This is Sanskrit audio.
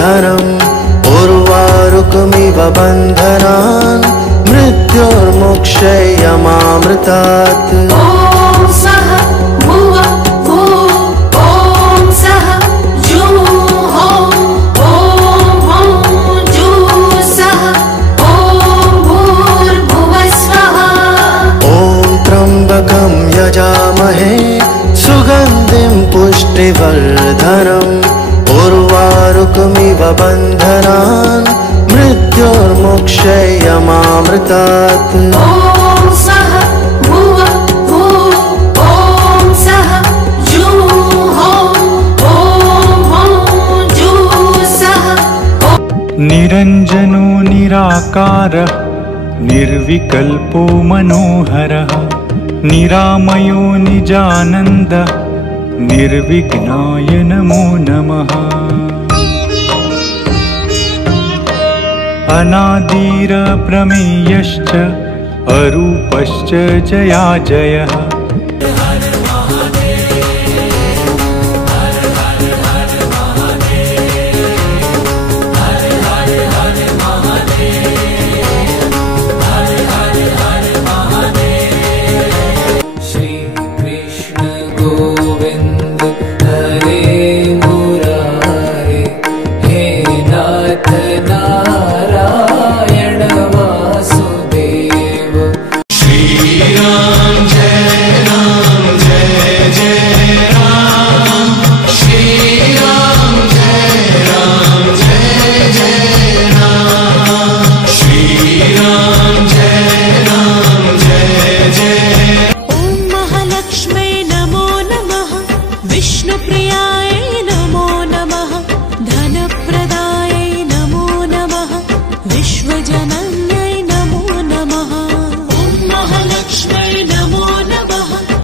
वर्धनम् उर्वारुकमिव बन्धनान् मृत्योर्मुक्षयमामृतात्। ॐ सः भुवः ॐ सः जुहोः ॐ जुसः ॐ भूर्भुवः स्वः। ॐ त्र्यम्बकं यजामहे सुगन्धिं पुष्टिवर्धनम् उर्वारुकमिव बन्धनान् मृत्योर्मुक्षयमामृतात्। ॐ सः भुवः ॐ सः जुहोः ॐ जुसः। निरञ्जनो निराकारः निर्विकल्पो मनोहरः निरामयो निजानन्दः निर्विघ्नाय नमो नमः। अनादिरप्रमेयश्च अरूपश्च जयाजयः